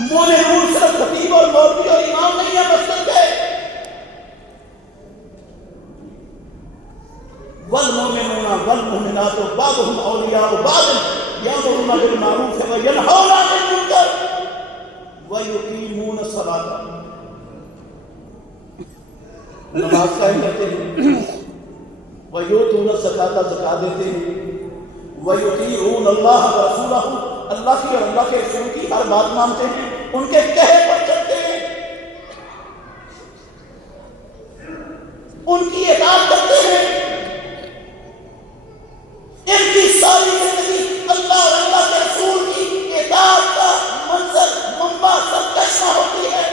مومنون صرف خطیب اور مولوی اور امام نہیں ہے مسجد کے، والمؤمنون والمؤمنات بعضهم اولیاء بعض یامرون بالمعروف وینہون عن المنکر ویقیمون الصلاۃ، نماز قائم کرتے ہیں، ویؤتون الزکاۃ، زکات دیتے ہیں، ویطیعون اللہ ورسولہ، اللہ کی اور اللہ کے رسول کی ہر بات مانتے ہیں، ان کے کہے پر چلتے ہیں، ان کی اطاعت کرتے ہیں، ان کی ساری زندگی اللہ اور اللہ کے رسول کی اطاعت کا منظر منبع سب کشمہ ہوتی ہے۔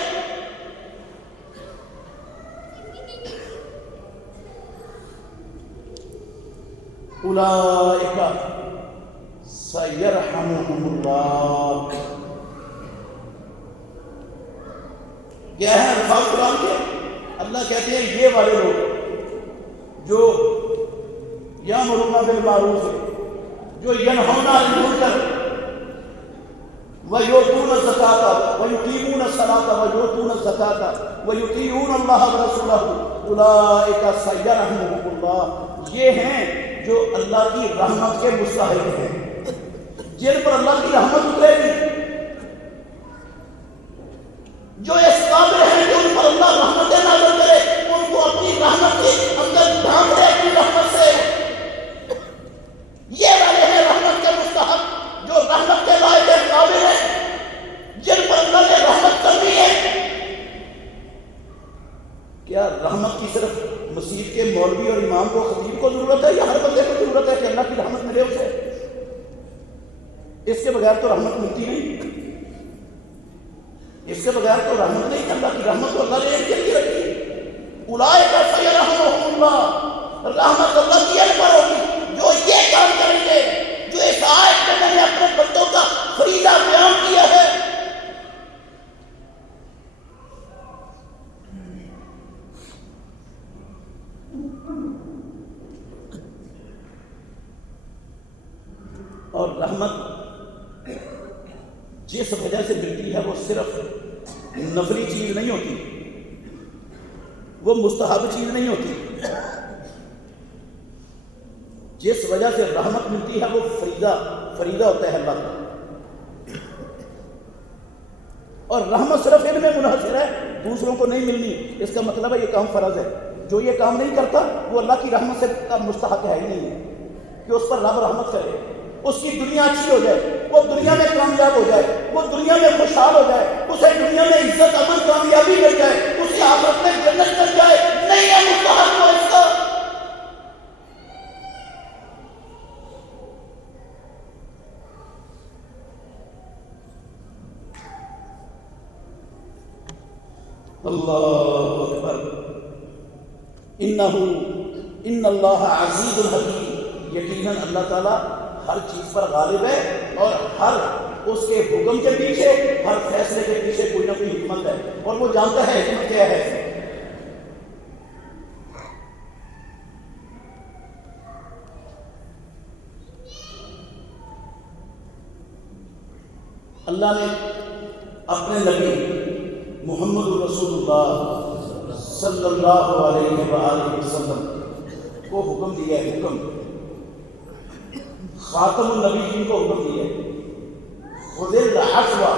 اولئک سیرحمہم اللہ، کیا ہے الفاظ قرآن کے؟ اللہ کہتے ہیں یہ والے لوگ جو یامرون بالمعروف، جو ینہون عن المنکر، ویؤتون الزکاۃ ویقیمون الصلاۃ ویؤتون الزکاۃ ویطیعون اللہ ورسولہ اولئک سیرحمہم اللہ، یہ ہیں جو اللہ کی رحمت کے مستحق ہیں، جن پر اللہ کی رحمت اترے گی، جو اس قابل ہیں کہ ان پر اللہ رحمتیں نازل کرے، ان کو اپنی رحمت کے اندر ڈھانپ دے اپنی رحمت سے، یہ والے ہیں رحمت کے مستحق، جو رحمت کے لائق قابل ہیں، جن پر اللہ نے رحمت کرنی ہے۔ کیا رحمت کی صرف مسجد کے مولوی اور امام کو خطیب کو ضرورت ہے، یا ہر بندے کو ضرورت ہے کہ اللہ کی رحمت ملے اسے؟ اس کے بغیر تو رحمت ملتی نہیں، اس کے بغیر تو رحمت نہیں، اللہ کی رحمت تو اللہ نے ایک کے لیے رکھی۔ اولئک سیرحمہم اللہ، رحمت اللہ کی ان پر ہوگی جو یہ کام کریں گے جو اس آیت میں میں نے اپنے بندوں کا فریضہ بیان کیا ہے۔ اور رحمت جس وجہ سے ملتی ہے وہ صرف نفلی چیز نہیں ہوتی، وہ مستحب چیز نہیں ہوتی، جس وجہ سے رحمت ملتی ہے وہ فریضہ ہوتا ہے اللہ کا، اور رحمت صرف ان میں منحصر ہے، دوسروں کو نہیں ملنی، اس کا مطلب ہے یہ کام فرض ہے، جو یہ کام نہیں کرتا وہ اللہ کی رحمت سے کا مستحق ہے ہی نہیں ہے کہ اس پر رب رحمت کرے، اس کی دنیا اچھی ہو جائے، وہ دنیا میں کامیاب ہو جائے، وہ دنیا میں خوشحال ہو جائے، اسے دنیا میں عزت امن کامیابی مل جائے، اسے آخرت میں جنت مل جائے، نہیں ہے مستحق وہ اس کا۔ اللہ اکبر، ان اللہ عزیز الحکیم، یقیناً اللہ تعالیٰ ہر چیز پر غالب ہے، اور ہر اس کے حکم کے پیچھے، ہر فیصلے کے پیچھے کوئی نہ کوئی حکمت ہے، اور وہ جانتا ہے حکمت کیا ہے۔ اللہ نے اپنے نبی محمد رسول اللہ صلی اللہ علیہ وآلہ وسلم کو حکم دیا ہے، حکم خاتم النبیین کو حکم دیا ہے، خذ العفو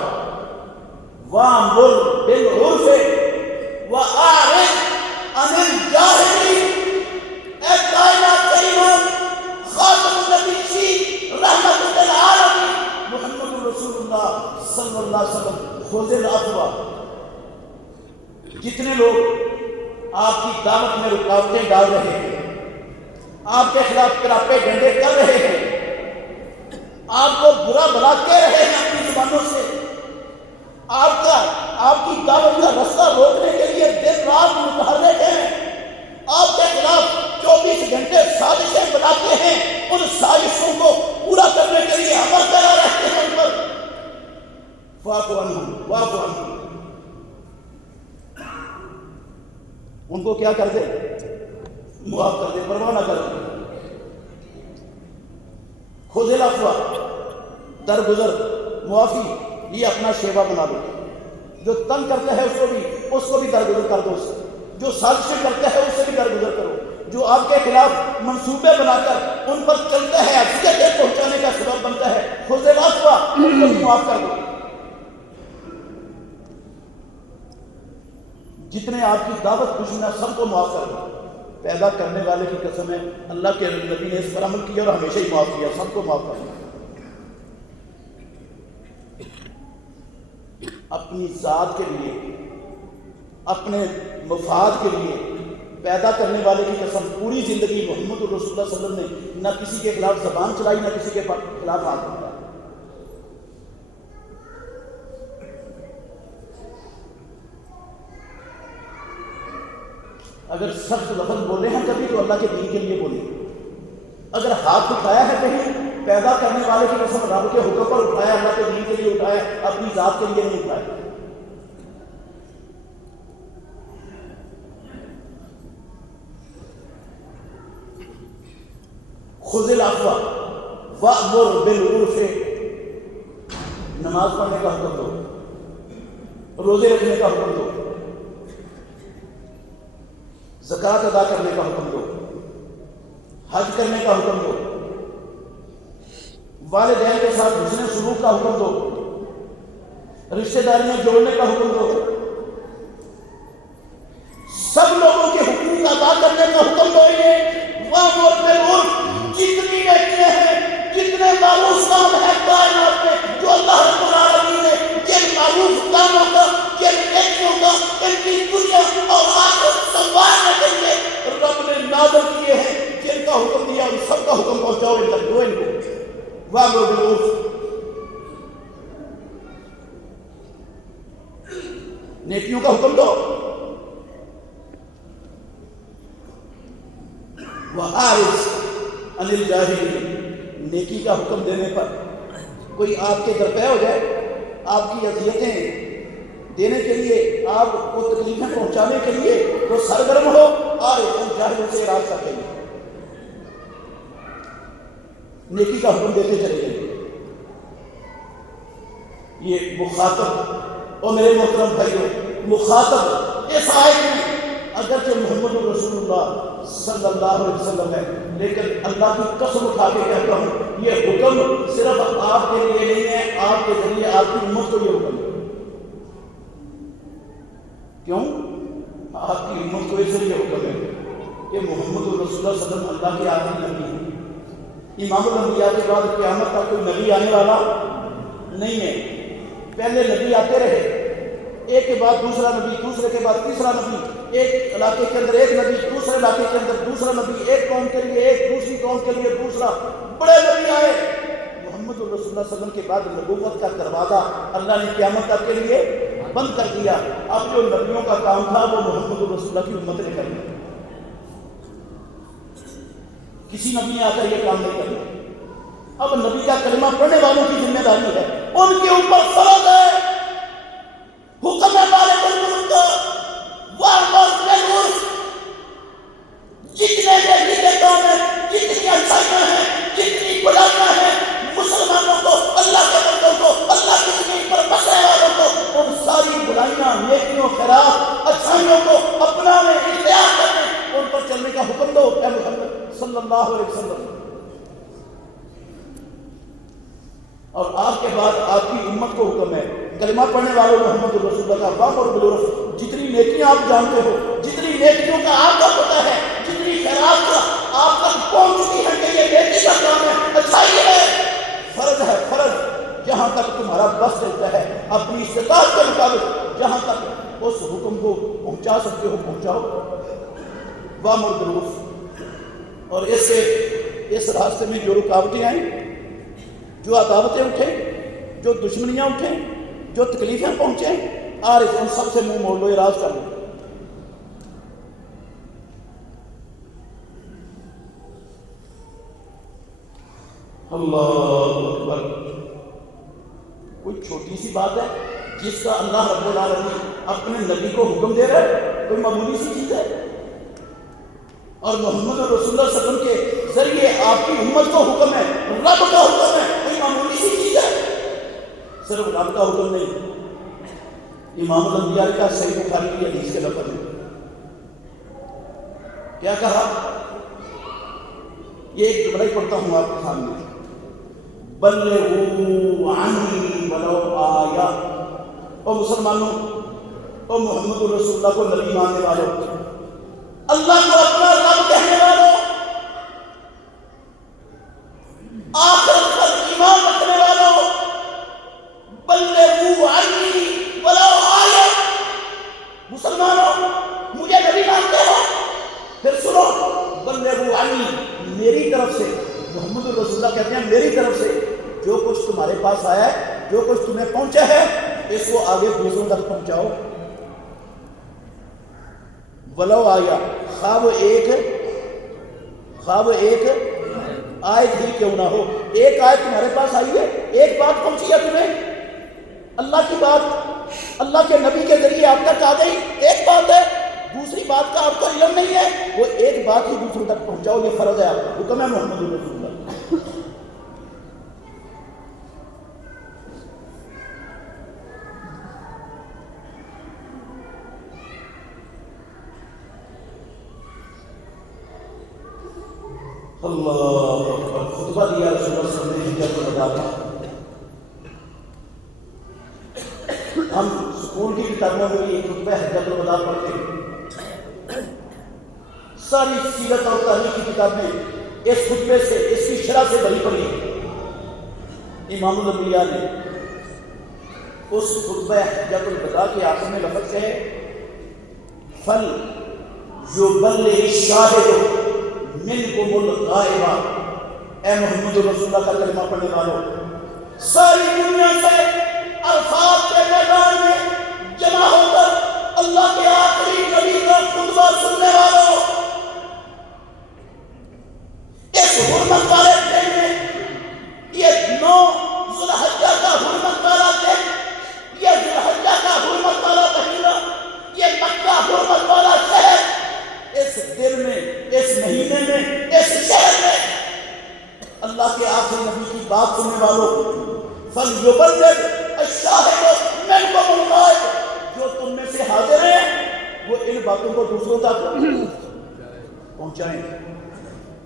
وامر بالعرف واعرض عن الجاہلین۔ اے کائنات کا امام، خاتم النبیین، رحمت للعالمین، محمد رسول اللہ صلی اللہ علیہ وسلم، خذ العفو، جتنے لوگ آپ کی دعوت میں رکاوٹیں ڈال رہے ہیں، آپ کے خلاف کراپے ڈنڈے کر رہے ہیں، آپ کو برا بھلا کہہ رہے ہیں اپنی زبانوں سے، آپ کی دعوت کا رستہ روکنے کے لیے دن رات متحرک ہیں، آپ کے خلاف 24 گھنٹے سازشیں بناتے ہیں، ان سازشوں کو پورا کرنے کے لیے عمل کرا رہتے ہیں ان پر، فاعف عنہم واعف عنہم، ان کو کیا کر دے؟ معاف کر دے، پرواہ نہ کر دے۔ خذ العفو، درگزر، معافی، یہ اپنا شیوا بنا لو. جو تنگ کرتا ہے اس کو بھی درگزر کر دو. جو سازشیں کرتا ہے اس سے بھی درگزر کرو. جو آپ کے خلاف منصوبے بنا کر ان پر چلتا ہے، اذیتیں پہنچانے کا سبب بنتا ہے، خذ العفو، ان کو بھی معاف کر دو. جتنے آپ کی دعوت دشمن ہے سب کو معاف کر دو. پیدا کرنے والے کی قسم ہے، اللہ کے نبی نے اس پر عمل کیا اور ہمیشہ ہی معاف کیا. سب کو معاف کر دو. اپنی ذات کے لیے، اپنے مفاد کے لیے پیدا کرنے والے کی قسم، پوری زندگی محمد رسول اللہ صلی اللہ علیہ وسلم نے نہ کسی کے خلاف زبان چلائی، نہ کسی کے خلاف ہاتھ اٹھایا. اگر سخت لفظ بولے ہیں کبھی تو اللہ کے دین کے لیے بولے. اگر ہاتھ اٹھایا ہے کہیں، پیدا کرنے والے کی قسم رب کے حکم پر اٹھایا، اللہ کے دین کے لیے اٹھایا، اپنی ذات کے لیے نہیں اٹھایا. خذ العفو وأمر بالعرف، نماز پڑھنے کا حکم دو، روزے رکھنے کا حکم دو، زکوٰۃ ادا کرنے کا حکم دو، حج کرنے کا حکم دو، والدین کے ساتھ حسن سلوک کا حکم دو، رشتہ داریاں جوڑنے کا حکم دو، سب لوگوں کے حقوق ادا کرنے کا حکم دو. وَأْمُرْ بِالْعُرْفِ، جتنی نیکیاں ہیں، جتنے معروف کام ہیں کائنات میں جو اللہ رب العالمین نے جن معروف کاموں کا، جن نیکیوں کا ان کی دنیا اور آخرت سنوارنے کے لیے رب نے نازل کیے ہیں، جن کا حکم دیا ان سب کا حکم پہنچاؤ ان تک دو. ان کو وَأْمُرْ بِالْعُرْفِ، نیکیوں کا حکم دو. وَأَعْرِضْ عَنِ الْجَاهِلِينَ، نیکی کا حکم دینے پر کوئی آپ کے درپے ہو جائے، آپ کی اذیتیں دینے کے لیے، آپ کو تکلیفیں پہنچانے کے لیے وہ سرگرم ہو، اور ان جاہلوں سے راستہ کریں. نیکی کا حکم دیتے چلے جائیں. یہ مخاطب، اور میرے محترم بھائیوں، مخاطب اس آیت میں اگرچہ محمد رسول اللہ صلی اللہ علیہ وسلم ہے، لیکن اللہ کی قسم اٹھا کے کہتا ہوں یہ حکم صرف آپ کے لیے نہیں ہے، آپ کے ذریعے آپ کی امت کو یہ حکم ہے. کیوں؟ آپ کی امت کو اس لیے حکم ہے کہ محمد رسول اللہ صلی اللہ علیہ وسلم اللہ کے آخری نبی ہیں. امام الانبیاء کے بعد قیامت تک کوئی نبی آنے والا نہیں ہے. پہلے نبی آتے رہے، ایک کے بعد دوسرا نبی، دوسرے کے بعد تیسرا نبی، ایک علاقے کے اندر ایک نبی، دوسرے علاقے کے اندر دوسرا نبی، ایک قوم کے لیے ایک، دوسری قوم کے لیے دوسرا. بڑے نبی آئے. محمد رسول اللہ صلی اللہ علیہ وسلم کے بعد نبوت کا دروازہ اللہ نے قیامت تک کے لیے بند کر دیا. اب جو نبیوں کا کام تھا وہ محمد رسول اللہ کی امت نے کر لیا. کسی نبی نے آ کر یہ کام نہیں کرنا. اب نبی کا کلمہ پڑھنے والوں کی ذمہ داری ہے، ان کے اوپر فرض ہے، حکم ہے مالک الملک کا، وَأْمُرْ بِالْعُرْفِ. جتنے نیکی کے کام ہیں، جتنی اچھائیاں ہیں، جتنی بلائیاں ہیں، مسلمانوں کو، اللہ کے بندوں کو، اللہ کی زمین پر بسنے والوں کو ان ساری بلائیاں، نیکیوں، خیرات، اچھائیوں کو اپنانے، اختیار کرنے، ان پر چلنے کا حکم دو اے محمد صلی اللہ علیہ وسلم. اور آپ کے بعد آپ کی امت کو حکم ہے، کلمہ پڑھنے والوں محمد رسول اللہ کا وَأْمُرْ بِالْعُرْفِ. جتنی نیکیاں آپ جانتے ہو، جتنی نیکیوں کا آپ کا پتہ ہے، جتنی خیرات کا آپ تک پہنچ چکی ہے کہ یہ نیکی کا کام ہے، اچھائی ہے، فرض ہے، فرض. جہاں تک تمہارا بس چلتا ہے اپنی استطاعت کے مطابق، جہاں تک اس حکم کو پہنچا سکتے ہو پہنچاؤ. وَأْمُرْ بِالْعُرْفِ. اور اس راستے میں جو رکاوٹیں آئیں، جو عداوتیں اٹھیں، جو دشمنیاں اٹھیں، جو تکلیفیں پہنچیں، عارف ان سب سے منہ موڑ لو، اعراض کر لو. اللہ اکبر. کوئی چھوٹی سی بات ہے جس کا اللہ رب العالمین اپنے نبی کو حکم دے رہا ہے؟ کوئی معمولی سی چیز ہے؟ اور محمد رسول اللہ صلی اللہ علیہ وسلم کے ذریعے آپ کی امت کو حکم ہے، رب کا حکم ہے، کوئی معمولی سی چیز ہے؟ صرف رب کا حکم نہیں، امام الانبیاء کا صحیح بخاری کی حدیث کے لفظ میں کیا کہا؟ یہ ایک جملہ ہی پڑھتا ہوں آپ کے سامنے، بلغوا عنی ولو آیا۔ او مسلمانوں، او محمد رسول اللہ کو نبی ماننے والوں، اللہ کو اپنا رب کہنے والوں، آخرت پر ایمان رکھنے والوں، بلغوا عنی ولو آیا، مسلمانوں مجھے نبی مانتے ہو؟ پھر سنو، بلغوا عنی، میری طرف سے، محمد رسول اللہ کہتے ہیں میری طرف سے جو کچھ تمہارے پاس آیا ہے، جو کچھ تمہیں پہنچا ہے، اس کو آگے دوسروں تک پہنچاؤ۔ ولو آیا، خواب ایک آیت ہی کیوں نہ ہو، ایک آیت تمہارے پاس آئی ہے، ایک بات پہنچی ہے تمہیں، اللہ کی بات اللہ کے نبی کے ذریعے آپ تک آ گئی، ایک بات ہے، دوسری بات کا آپ کو علم نہیں ہے، وہ ایک بات ہی دوسروں تک پہنچاؤ، یہ فرض ہے آپ کا، حکم ہے محمد رسول اللہ۔ اللہ اکبر، خطبہ دیا رسول اللہ صلی اللہ علیہ وسلم نے حجۃ الوداع کا۔ ہم اسکول کی کتابوں میں بھی خطبہ حجۃ الوداع پڑھتے ہیں، ساری سیرت اور تاریخ کی کتابیں اس خطبے سے، اس کی شرح سے بھری پڑی۔ امام الانبیاء نے اس خطبہ حجۃ الوداع کے آخر میں لفظ کہے، فل یبلغ الشاہد منکم الغائبہ، اے محمد رسول اللہ کا کلمہ پڑھنے والوں، ساری دنیا سے الفاظ کے میدان میں جمع ہو کر اللہ کے آخری نبی کا خطبہ سننے والوں، اس حرمت والے دن میں، یہ 9 ذوالحجہ کا حرمت والا دن، یہ ذوالحجہ کا حرمت والا مہینہ، یہ مکہ حرمت والا شہر، اس دن میں، اس مہینے میں، اس شہر میں اللہ کے آخری نبی کی بات سننے والوں، فَلْيُبَلِّغْ الشَّاهِدُ مِنْكُمُ الْغَائِبَ، جو تم میں سے حاضر ہیں وہ ان باتوں کو دوسروں تک پہنچائیں۔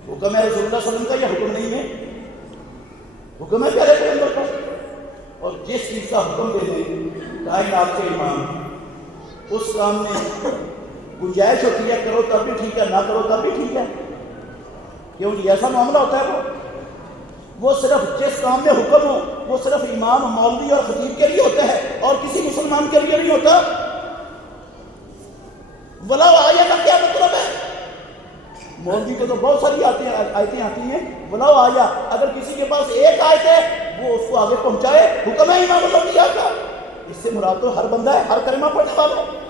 حکم ہے رسول اللہ صلی اللہ علیہ وسلم کا، یہ حکم نہیں ہے، حکم ہے پیارے پیغمبر کا، اور جس چیز کا حکم دے دیں کائنات کے امام، اس کام میں گنجائش ہوتی ہے، کرو تب بھی ٹھیک ہے، نہ کرو تب بھی ٹھیک ہے، کیوں جی ایسا معاملہ ہوتا ہے؟ وہ صرف جس کام میں حکم ہو وہ صرف امام، مولوی اور خطیب کے لیے ہوتا ہے اور کسی مسلمان کے لیے نہیں ہوتا۔ ولا آیا کا کیا مطلب ہے؟ مولوی کو تو بہت ساری آیتیں آتی ہیں، ولا آیا، اگر کسی کے پاس ایک آیت ہے وہ اس کو آگے پہنچائے، حکم ہے امام الانبیاء کا۔ اس سے مراد تو ہر بندہ ہے، ہر کلمہ پڑھنے والا ہے۔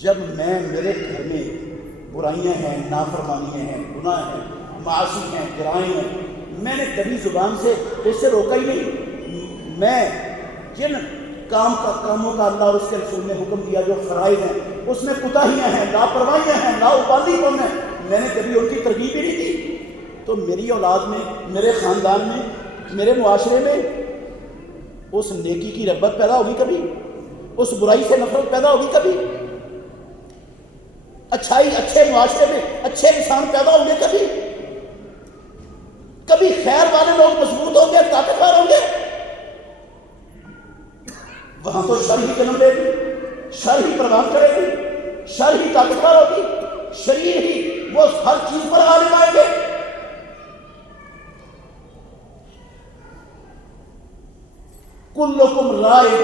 جب میرے گھر میں برائیاں ہیں، نافرمانیاں ہیں، گناہ ہیں، معاصی ہیں، جرائم ہیں، میں نے کبھی زبان سے اس سے روکا ہی نہیں۔ میں جن کاموں کا اللہ اور اس کے رسول نے حکم دیا جو فرائض ہیں، اس میں کوتاہیاں ہیں، لاپرواہیاں ہیں، لاابالی پن ہے، میں نے کبھی ان کی ترغیب ہی نہیں دی۔ تو میری اولاد میں، میرے خاندان میں، میرے معاشرے میں اس نیکی کی رغبت پیدا ہوگی کبھی؟ اس برائی سے نفرت پیدا ہوگی کبھی؟ اچھائی، اچھے معاشرے میں اچھے انسان پیدا ہوں گے کبھی؟ کبھی خیر والے لوگ مضبوط ہوں گے، طاقتور ہوں گے؟ وہاں تو شر ہی جنم لے گی، شر ہی پروان کرے گی، شر ہی طاقتور ہوگی، شریر ہی وہ ہر چیز پر غالب آئیں گے۔ کلکم رائع،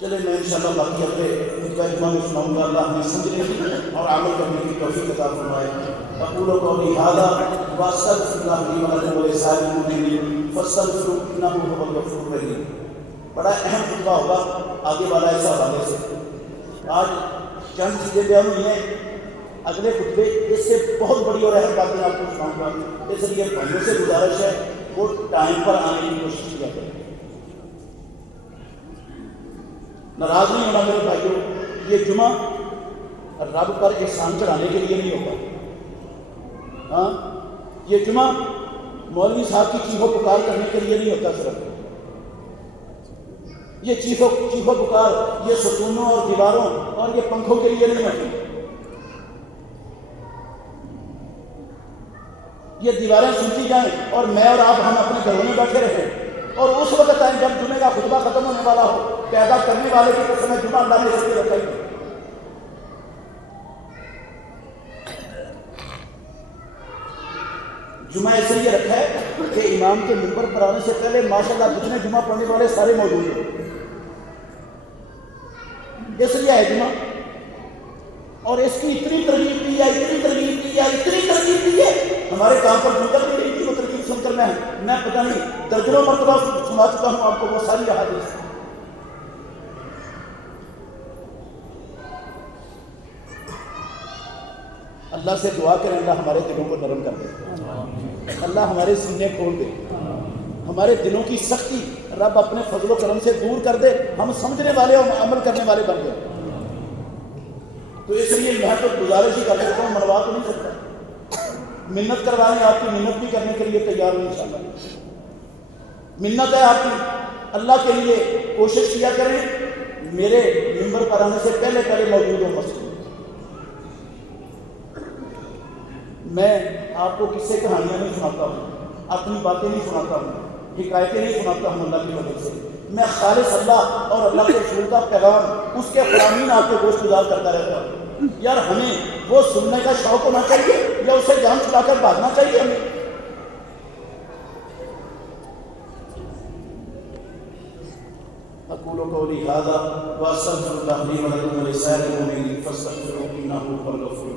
چلے میں انشاءاللہ باقی اپنے خطبہ جمعہ میں سناؤں گا، اللہ ہمیں سمجھنے کی اور عمل کرنے کی توفیق عطا فرمائے۔ اقول قولی ھذا واستغفر اللہ لی ولکم ولسائر المؤمنین فاستغفروہ انہ ھو الغفور الرحیم۔ بڑا اہم خطبہ ہوگا آگے والا اس حوالے سے۔ آج چند چیزیں بیان ہوئی ہیں، اگلے خطبے اس سے بہت بڑی اور اہم باتیں آپ کو سناؤں گا، اس لیے بھائیوں سے گزارش ہے وہ ٹائم پر آنے کی کوشش کیا کریں۔ ناراض نہیں ہونا میرے بھائیوں، یہ جمعہ رب پر احسان چڑھانے کے لیے نہیں ہوتا. ہاں یہ جمعہ مولوی صاحب کی چیخ و پکار کرنے کے لیے نہیں ہوتا. صرف یہ چیخ و پکار یہ ستونوں اور دیواروں اور یہ پنکھوں کے لیے نہیں ہوتی. یہ دیواریں سنتی جائیں اور میں اور آپ ہم اپنے گھروں میں بیٹھے رہیں اور اس وقت آئیں جب جمعے کا خطبہ ختم ہونے والا ہو. پیدا کرنے والے کی قسم ہے جمعہ اللہ نے اس لیے رکھا ہی. جمعہ اس لیے رکھا ہے کہ امام کے منبر پر آنے سے پہلے ماشاءاللہ جتنے جمعہ پڑھنے والے سارے موجود ہیں. اس لیے ہے جمعہ. اور اس کی اتنی ترغیب دی ہے ہمارے کام پر جمعہ بھی نہیں تھی. وہ ترغیب سن کر میں پتہ نہیں درجنوں مرتبہ سنا چکا ہوں آپ کو وہ ساری احادیث. اللہ سے دعا کریں اللہ ہمارے دلوں کو نرم کر دے. اللہ ہمارے سینے کھول دے. ہمارے دلوں کی سختی رب اپنے فضل و کرم سے دور کر دے. ہم سمجھنے والے اور عمل کرنے والے بن گئے. تو اس لیے میں تو گزارش ہی کر سکتا ہوں, منوا تو نہیں سکتا. منت کروانے آپ کی منت بھی کرنے کے لیے تیار ہوں انشاءاللہ. منت ہے آپ کی, اللہ کے لیے کوشش کیا کریں میرے ممبر پر آنے سے پہلے موجود ہوں مسجد. میں آپ کو قصے کہانیاں نہیں سناتا ہوں, اپنی باتیں نہیں سناتا ہوں, حکایتیں نہیں سناتا ہوں. اللہ کی مدد سے میں خالص اللہ اور اللہ کے رسول کا پیغام اس کے فرامین آپ کے گوشت گزار کرتا رہتا ہوں. یار ہمیں وہ سننے کا شوق ہونا چاہیے یا اسے جان چھڑا کر بھاگنا چاہیے. ہمیں اقول قولی ھذا واستغفر اللہ لی ولکم ولسائر المؤمنین فاستغفروہ انہ هو الغفور